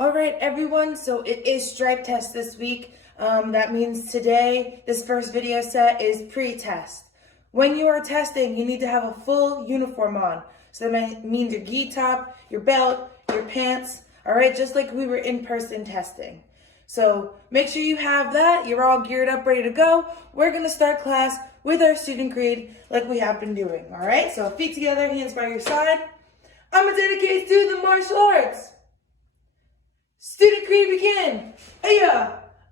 All right, everyone, so it is stripe test this week. That means today, this first video set is pre-test. When you are testing, you need to have a full uniform on. So that means your gi top, your belt, your pants, all right, just like we were in-person testing. So make sure you have that. You're all geared up, ready to go. We're gonna start class with our student creed like we have been doing, all right? So feet together, hands by your side. I'm gonna dedicate to the martial arts. Student creed begin.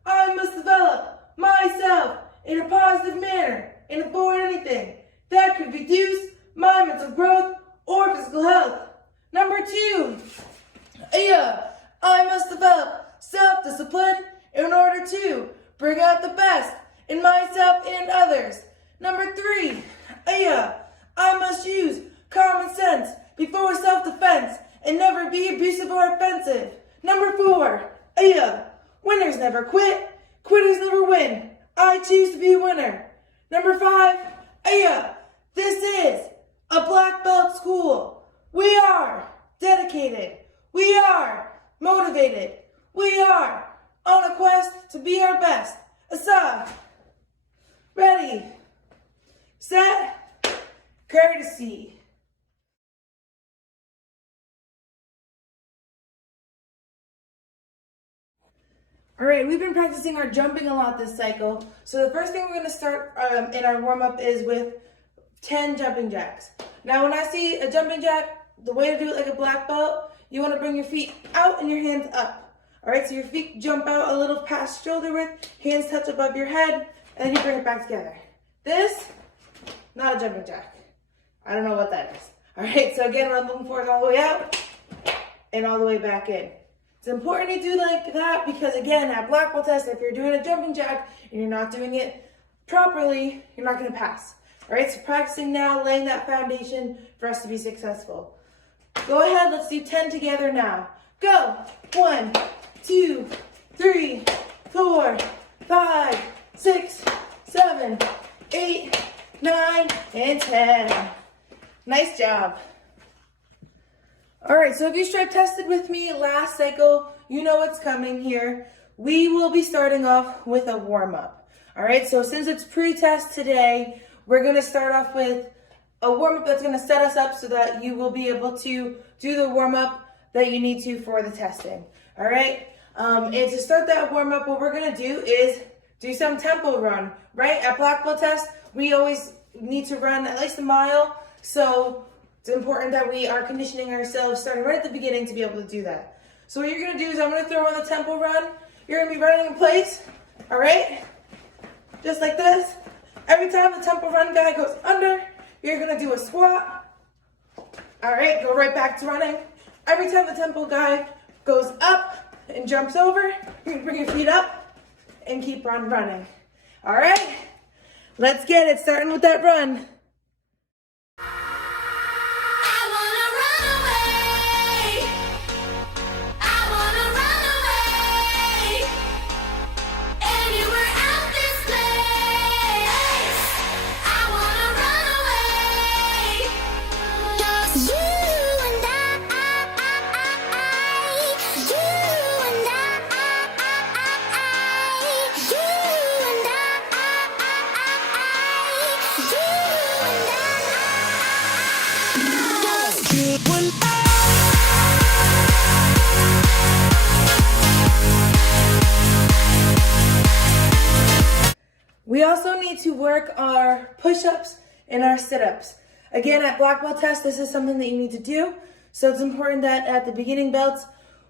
I must develop myself in a positive manner and avoid anything that could reduce my mental growth or physical health. Number 2, I must develop self-discipline in order to bring out the best in myself and others. Number 3, I must use common sense before self-defense and never be abusive or offensive. Number 4, winners never quit, quitters never win. I choose to be a winner. Number 5, this is a black belt school. We are dedicated. We are motivated. We are on a quest to be our best. Asa, ready, set, courtesy. All right, we've been practicing our jumping a lot this cycle. So the first thing we're gonna start in our warm-up is with 10 jumping jacks. Now, when I see a jumping jack, the way to do it like a black belt, you wanna bring your feet out and your hands up. All right, so your feet jump out a little past shoulder width, hands touch above your head, and then you bring it back together. This, not a jumping jack. I don't know what that is. All right, so again, what I'm looking for is all the way out and all the way back in. It's important to do like that because, again, at black belt test, if you're doing a jumping jack and you're not doing it properly, you're not going to pass. All right, so practicing now, laying that foundation for us to be successful. Go ahead, let's do 10 together now. Go. 1, 2, 3, 4, 5, 6, 7, 8, 9, and 10. Nice job. All right, so if you stripe tested with me last cycle, you know what's coming here. We will be starting off with a warm-up. All right, so since it's pre-test today, we're gonna start off with a warm-up that's gonna set us up so that you will be able to do the warm-up that you need to for the testing. All right, and to start that warm-up, what we're gonna do is do some tempo run, right? At black belt test, we always need to run at least a mile, so it's important that we are conditioning ourselves starting right at the beginning to be able to do that. So what you're gonna do is I'm gonna throw on the tempo run. You're gonna be running in place, all right? Just like this. Every time the tempo run guy goes under, you're gonna do a squat. All right, go right back to running. Every time the tempo guy goes up and jumps over, you're gonna bring your feet up and keep on running. All right, let's get it, starting with that run. We also need to work our push-ups and our sit-ups. Again, at black belt test, this is something that you need to do. So it's important that at the beginning belts,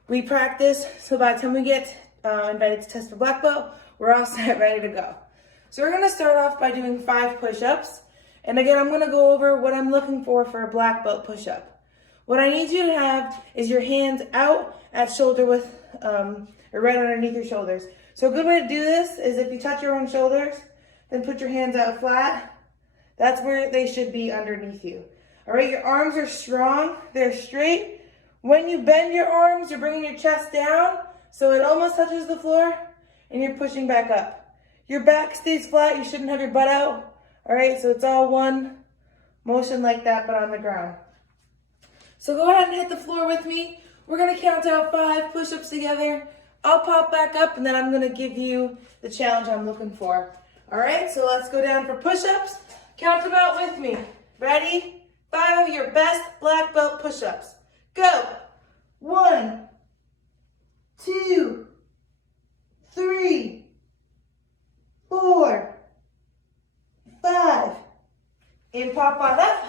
we practice. So by the time we get invited to test for black belt, we're all set, ready to go. So we're gonna start off by doing 5 push-ups. And again, I'm gonna go over what I'm looking for a black belt push-up. What I need you to have is your hands out at shoulder width, or right underneath your shoulders. So a good way to do this is if you touch your own shoulders, then put your hands out flat. That's where they should be underneath you. All right, your arms are strong, they're straight. When you bend your arms, you're bringing your chest down so it almost touches the floor and you're pushing back up. Your back stays flat, you shouldn't have your butt out. All right, so it's all one motion like that, but on the ground. So go ahead and hit the floor with me. We're gonna count out 5 push-ups together. I'll pop back up and then I'm gonna give you the challenge I'm looking for. All right, so let's go down for push-ups. Count them out with me. Ready? 5 of your best black belt push-ups. Go. 1, 2, 3, 4, 5. And pop on up.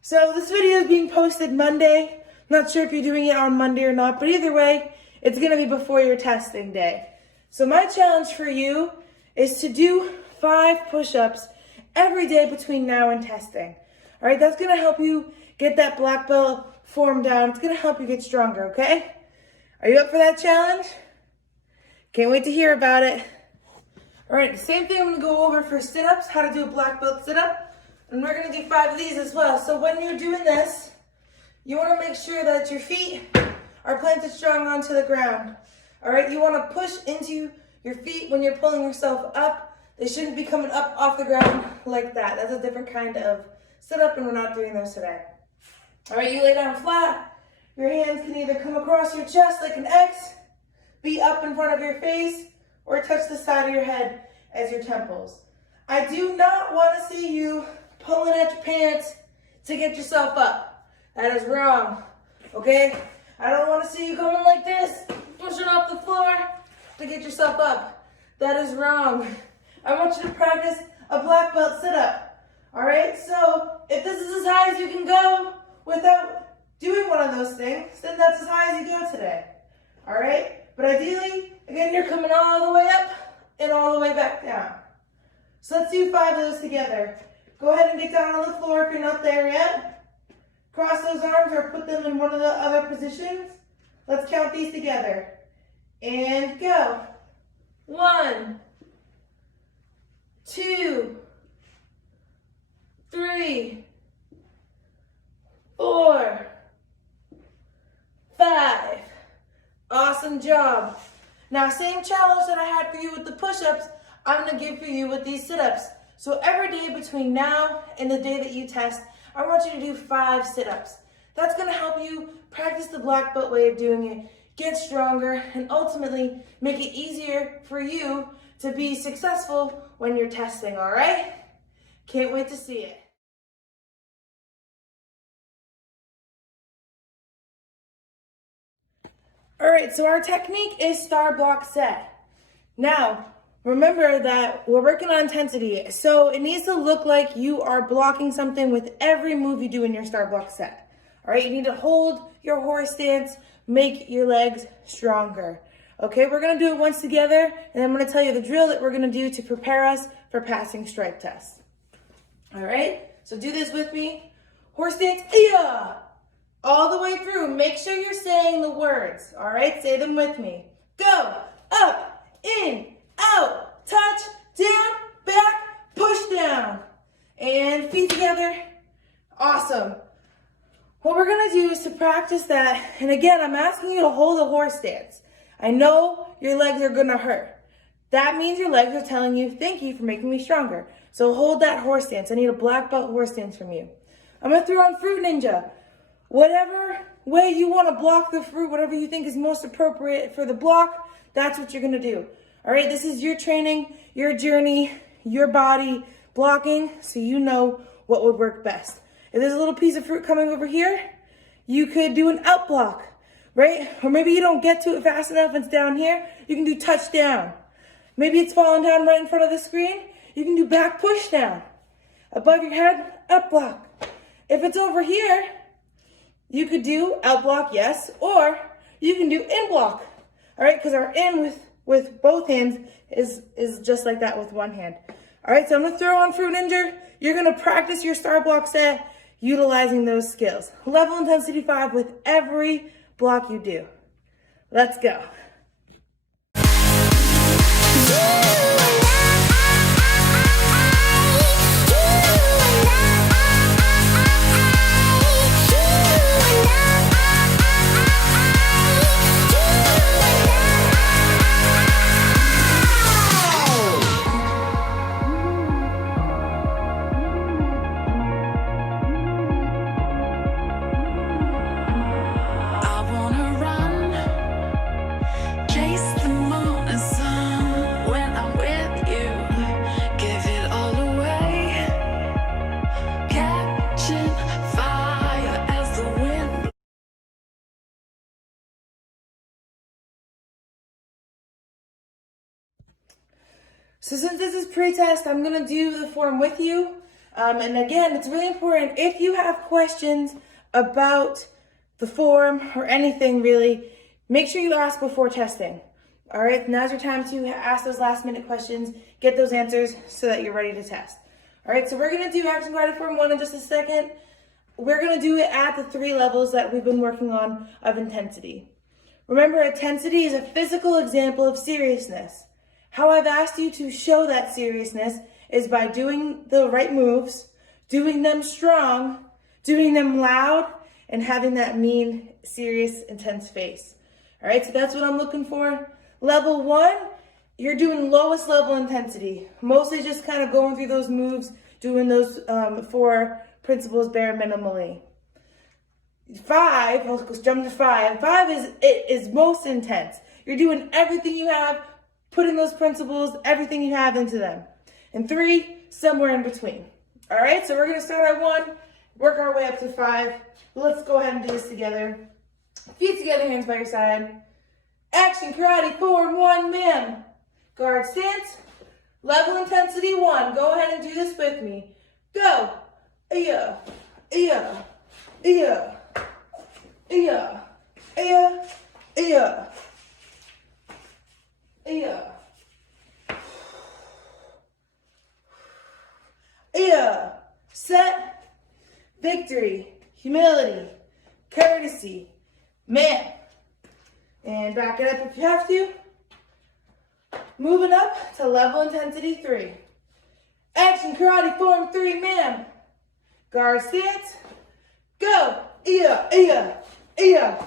So this video is being posted Monday. Not sure if you're doing it on Monday or not, but either way, it's gonna be before your testing day. So my challenge for you is to do 5 push-ups every day between now and testing. All right, that's gonna help you get that black belt form down. It's gonna help you get stronger, okay? Are you up for that challenge? Can't wait to hear about it. All right, the same thing I'm gonna go over for sit-ups, how to do a black belt sit-up. And we're gonna do 5 of these as well. So when you're doing this, you wanna make sure that your feet are planted strong onto the ground. All right, you wanna push into your feet when you're pulling yourself up. They shouldn't be coming up off the ground like that. That's a different kind of sit-up and we're not doing those today. All right, you lay down flat. Your hands can either come across your chest like an X, be up in front of your face, or touch the side of your head as your temples. I do not want to see you pulling at your pants to get yourself up. That is wrong, okay? I don't want to see you going like this, pushing off the floor to get yourself up. That is wrong. I want you to practice a black belt sit-up, all right? So if this is as high as you can go without doing one of those things, then that's as high as you go today, all right? But ideally, again, you're coming all the way up and all the way back down. So let's do 5 of those together. Go ahead and get down on the floor if you're not there yet. Cross those arms or put them in one of the other positions. Let's count these together. And go. 1, 2, 3, 4, 5. Awesome job. Now, same challenge that I had for you with the push-ups, I'm gonna give for you with these sit-ups. So every day between now and the day that you test, I want you to do 5 sit-ups. That's gonna help you practice the black belt way of doing it, get stronger, and ultimately make it easier for you to be successful when you're testing, all right? Can't wait to see it. All right, so our technique is star block set. Now, remember that we're working on intensity, so it needs to look like you are blocking something with every move you do in your star block set. All right, you need to hold your horse stance, make your legs stronger. Okay, we're gonna do it once together, and I'm gonna tell you the drill that we're gonna do to prepare us for passing strike tests. All right, so do this with me. Horse stance, yeah! All the way through. Make sure you're saying the words. All right, say them with me. Go, up, in, out, touch, down, back, push down. And feet together. Awesome. What we're gonna do is to practice that, and again, I'm asking you to hold a horse stance. I know your legs are gonna hurt. That means your legs are telling you, thank you for making me stronger. So hold that horse stance. I need a black belt horse stance from you. I'm gonna throw on Fruit Ninja. Whatever way you want to block the fruit, whatever you think is most appropriate for the block, that's what you're going to do. All right, this is your training, your journey, your body blocking, so you know what would work best. If there's a little piece of fruit coming over here, you could do an out block, right? Or maybe you don't get to it fast enough and it's down here, you can do touchdown. Maybe it's falling down right in front of the screen, you can do back push down. Above your head, up block. If it's over here, you could do out block, yes, or you can do in block, all right? Because our in with both hands is just like that with one hand. All right, so I'm gonna throw on Fruit Ninja. You're gonna practice your star block set utilizing those skills. Level intensity 5 with every block you do. Let's go. So since this is pre-test, I'm gonna do the form with you. And again, it's really important, if you have questions about the form or anything really, make sure you ask before testing. All right, now's your time to ask those last minute questions, get those answers so that you're ready to test. All right, so we're gonna do action guided form 1 in just a second. We're gonna do it at the 3 levels that we've been working on of intensity. Remember, intensity is a physical example of seriousness. How I've asked you to show that seriousness is by doing the right moves, doing them strong, doing them loud, and having that mean, serious, intense face. All right, so that's what I'm looking for. Level 1, you're doing lowest level intensity. Mostly just kind of going through those moves, doing those 4 principles bare minimally. 5, let's jump to 5. 5 is most intense. You're doing everything you have, putting those principles, everything you have into them. And 3, somewhere in between. All right, so we're gonna start at 1, work our way up to 5. Let's go ahead and do this together. Feet together, hands by your side. Action, karate, form 1, ma'am. Guard stance, level intensity 1. Go ahead and do this with me. Go. Yeah, yeah, yeah, yeah, yeah, yeah, yeah. Yeah. Set, victory, humility, courtesy, man. And back it up if you have to. Moving up to level intensity 3. Action, karate, form 3, man. Guard stance. Go. Yeah, yeah, yeah,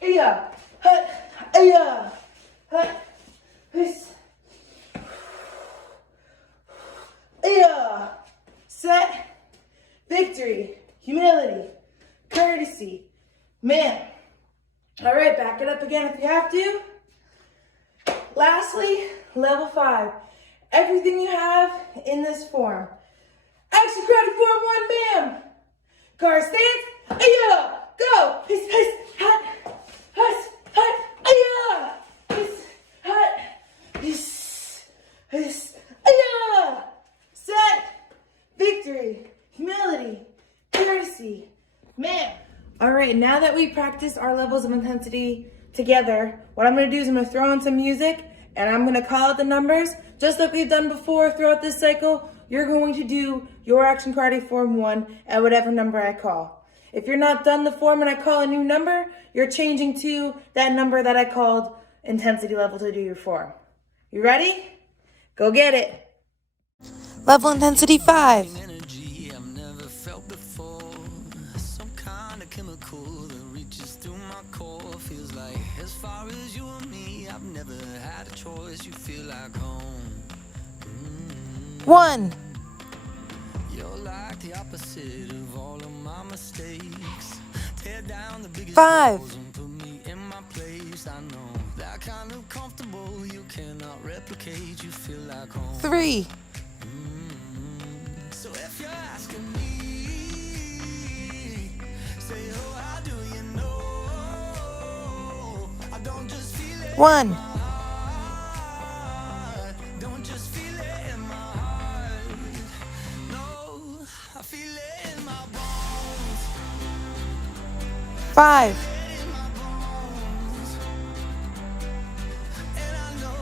yeah. Hut, yeah, hut, this. Yeah. Set, victory, humility, courtesy, man. All right, back it up again if you have to. Lastly, level 5. Everything you have in this form. Action, karate, form 1, ma'am. Guard stance, yeah, go. Hiss, hiss, hut, huss, hut, yeah. Hiss, hut, hiss, hiss, yeah. Set, victory, humility, courtesy, man. All right, now that we practiced our levels of intensity together, what I'm gonna do is I'm gonna throw in some music and I'm gonna call out the numbers. Just like we've done before throughout this cycle, you're going to do your action karate form 1 at whatever number I call. If you're not done the form and I call a new number, you're changing to that number that I called intensity level to do your form. You ready? Go get it. Level intensity 5. Energy I've never felt before. Some kind of chemical that reaches through my core. Feels like as far as you and me, I've never had a choice. You feel like home. 1. You're like the opposite of all of my mistakes. Tear down the biggest 5. walls and put me in my place. I know that kind of comfortable you cannot replicate. You feel like home. 3. So if you're asking me, say, oh, how do you know? I don't just feel it 1. in my heart. Don't just feel it in my heart. No, I feel it in my bones. 5. In my bones. And I know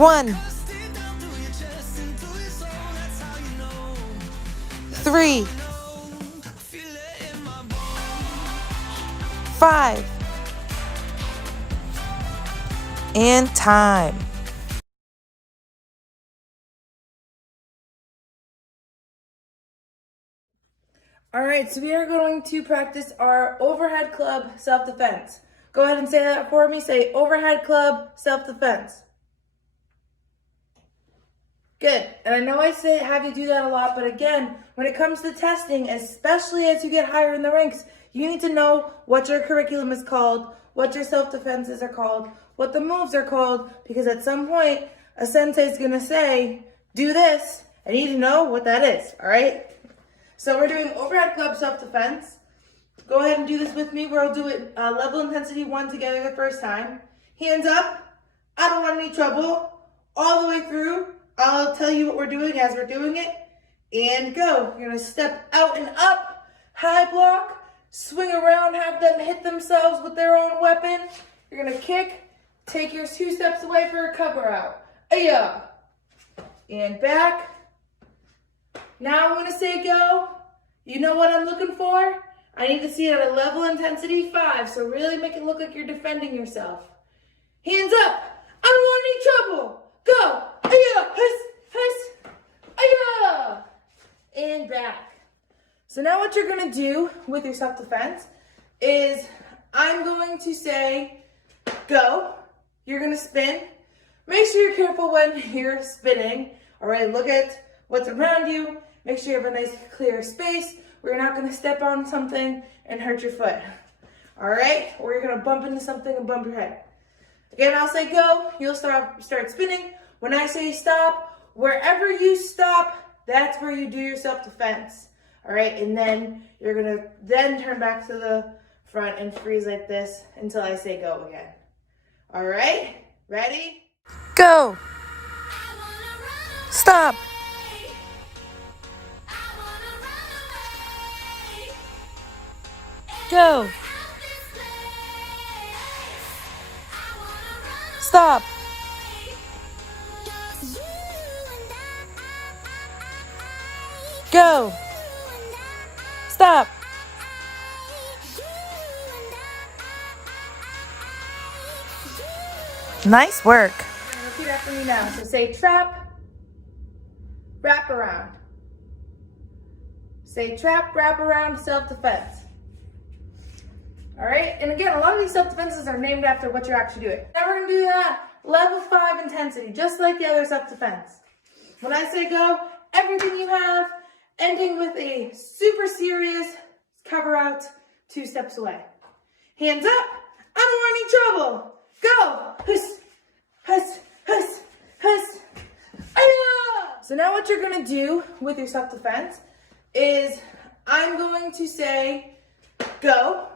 1. I'll stay down through your chest and through your soul. That's how you know. 3. 5. And time. All right, so we are going to practice our overhead club self-defense. Go ahead and say that for me. Say overhead club self-defense. Good. And I know I say have you do that a lot, but again, when it comes to testing, especially as you get higher in the ranks, you need to know what your curriculum is called, what your self-defenses are called, what the moves are called, because at some point, a sensei is going to say, do this. I need to know what that is, all right? So we're doing overhead club self-defense. Go ahead and do this with me. We'll do it level intensity 1 together the first time. Hands up. I don't want any trouble. All the way through. I'll tell you what we're doing as we're doing it. And go. You're gonna step out and up, high block, swing around, have them hit themselves with their own weapon. You're gonna kick, take your 2 steps away for a cover out. Aya. And back. Now I'm gonna say go. You know what I'm looking for? I need to see it at a level intensity 5, so really make it look like you're defending yourself. Hands up. I don't want any trouble. Go. Aya. Hiss, hiss. Aya. And back. So now what you're gonna do with your self-defense is I'm going to say go. You're gonna spin. Make sure you're careful when you're spinning. All right, look at what's around you. Make sure you have a nice clear space where you're not gonna step on something and hurt your foot. All right, or you're gonna bump into something and bump your head. Again, I'll say go, you'll start spinning. When I say stop, wherever you stop, that's where you do your self-defense. All right, and then you're gonna then turn back to the front and freeze like this until I say go again. All right, ready? Go. Stop. Go. Stop. Go. Stop. Nice work. Repeat after me now. So say trap, wrap around. Say trap, wrap around, self-defense. All right, and again, a lot of these self-defenses are named after what you're actually doing. Now we're gonna do that level 5 intensity, just like the other self-defense. When I say go, everything you have, ending with a super serious cover out 2 steps away. Hands up, I don't want any trouble. Go, huss, huss, huss, huss. Aya! So now what you're gonna do with your self-defense is I'm going to say go.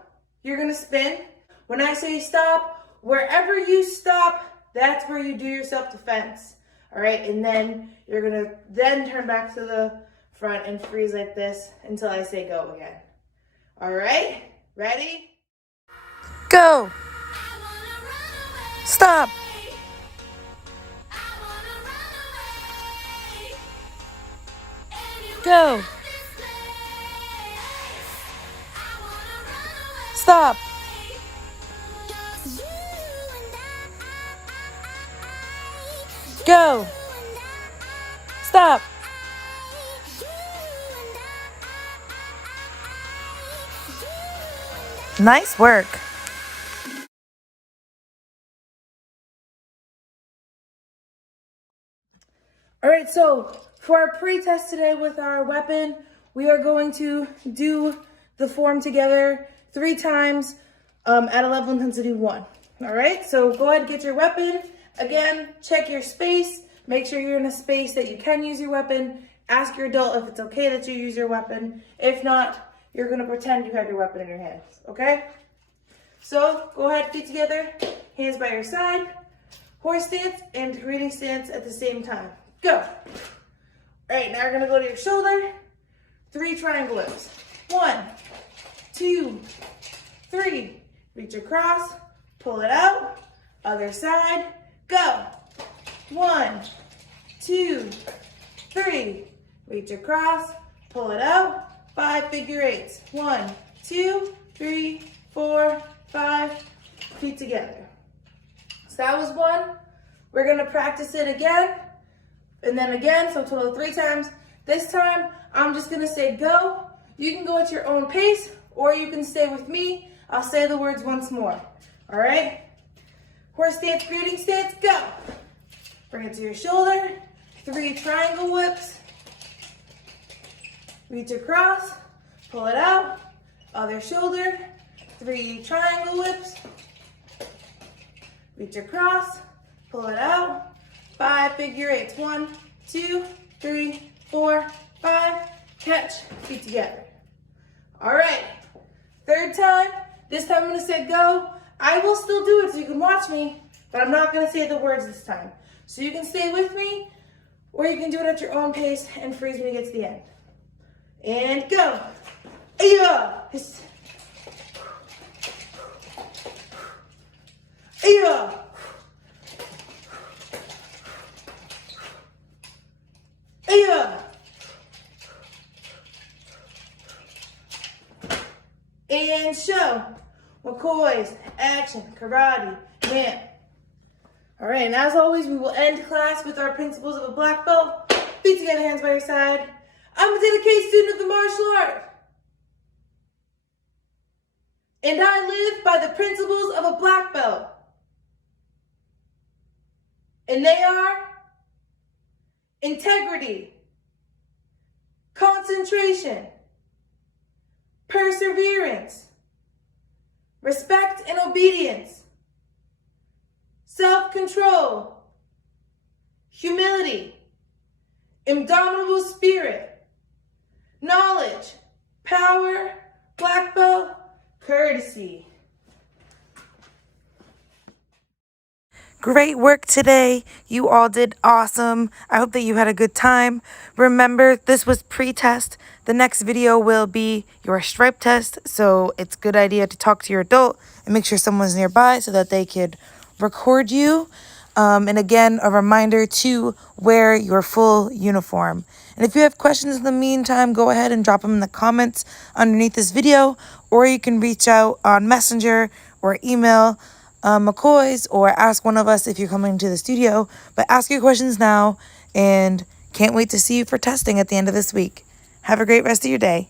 You're gonna spin. When I say stop, wherever you stop, that's where you do your self-defense. All right, and then you're gonna then turn back to the front and freeze like this until I say go again. All right, ready? Go. Stop. Go. Stop. Go. Stop. Nice work. All right, so for our pre-test today with our weapon, we are going to do the form together 3 times at a level intensity 1. All right, so go ahead and get your weapon. Again, check your space. Make sure you're in a space that you can use your weapon. Ask your adult if it's okay that you use your weapon. If not, you're gonna pretend you have your weapon in your hands, okay? So go ahead, feet together, hands by your side, horse stance and greeting stance at the same time. Go. All right, now you're gonna go to your shoulder. 3 triangle whips. 1, 2, 3. Reach across, pull it out. Other side, go. 1, 2, 3. Reach across, pull it out. 5 figure 8s. 1, 2, 3, 4, 5. Feet together. So that was 1. We're gonna practice it again. And then again, so total of 3 times. This time, I'm just gonna say go. You can go at your own pace, or you can stay with me. I'll say the words once more, all right? Horse stance, greeting stance, go. Bring it to your shoulder. 3 triangle whips. Reach across, pull it out. Other shoulder. 3 triangle whips. Reach across, pull it out. 5 figure 8s. 1, 2, 3, 4, 5. Catch, feet together. All right, 3rd time. This time I'm gonna say go. I will still do it so you can watch me, but I'm not gonna say the words this time. So you can stay with me, Or you can do it at your own pace and freeze when you get to the end. And go. Aya. Aya. Aya. And show. McCoy's action, karate, man. All right, and as always, we will end class with our principles of a black belt. Feet together, hands by your side. I'm a dedicated student of the martial art. And I live by the principles of a black belt. And they are integrity, concentration, perseverance, respect and obedience, self-control, humility, indomitable spirit, knowledge, power, black belt, courtesy. Great work today. You all did awesome. I hope that you had a good time. Remember, this was pre-test. The next video will be your stripe test. So it's a good idea to talk to your adult and make sure someone's nearby so that they could record you. And again, a reminder to wear your full uniform. And if you have questions in the meantime, go ahead and drop them in the comments underneath this video, or you can reach out on Messenger or email McCoy's, or ask one of us if you're coming to the studio. But ask your questions now, and can't wait to see you for testing at the end of this week. Have a great rest of your day.